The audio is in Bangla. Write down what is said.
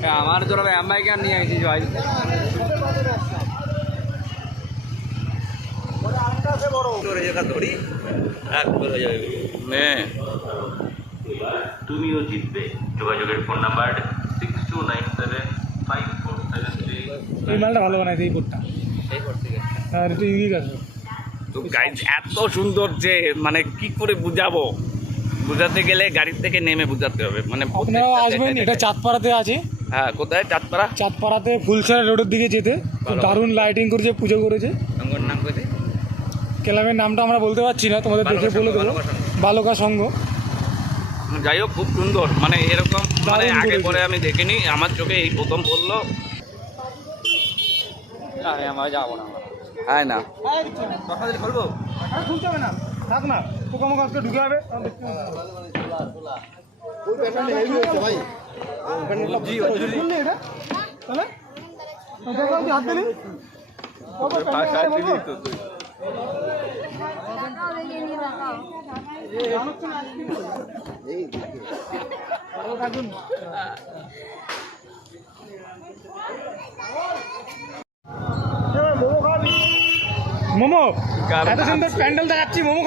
হ্যাঁ, আমার জন্য ভাই আমি কেন নিয়ে আসিস ভাই। তুমিও জিতবে। যোগাযোগের phone number six two nine seven five four seven three ভালো বানাই এই কোডটা এই কোড ঠিক আছে। তো গাড়ি এত সুন্দর যে মানে কি করে বুঝাবো? বুঝাতে গেলে গাড়ির থেকে নেমে বুঝাতে হবে। মানে আপনারাও আসবেন এটা চাঁদপাড়াতে আছে। হ্যাঁ কোথায়? চাঁদপাড়া? চাঁদপাড়াতে ফুলছড়া রোডের দিকে যেতে। দারুণ লাইটিং করেছে পুজো করেছে। নাম ক্লাবের নামটা আমরা বলতে পারছি না তোমাদের দেখে বলে দেবো। বালকা সংঘ যাই হোক খুব সুন্দর। মানে এরকম মানে আগে পরে আমি দেখিনি আমার চোখে এই প্রথম পড়ল। আমার যাব না হ্যাঁ না থাক না পোকামোকা আজকে ঢুকে যাবে তখন দেখতে হবে। তাহলে? হাত দিলি? বাবা, মোমো? এত সুন্দর প্যান্ডেল দেখাচ্ছি মোমো খাবি?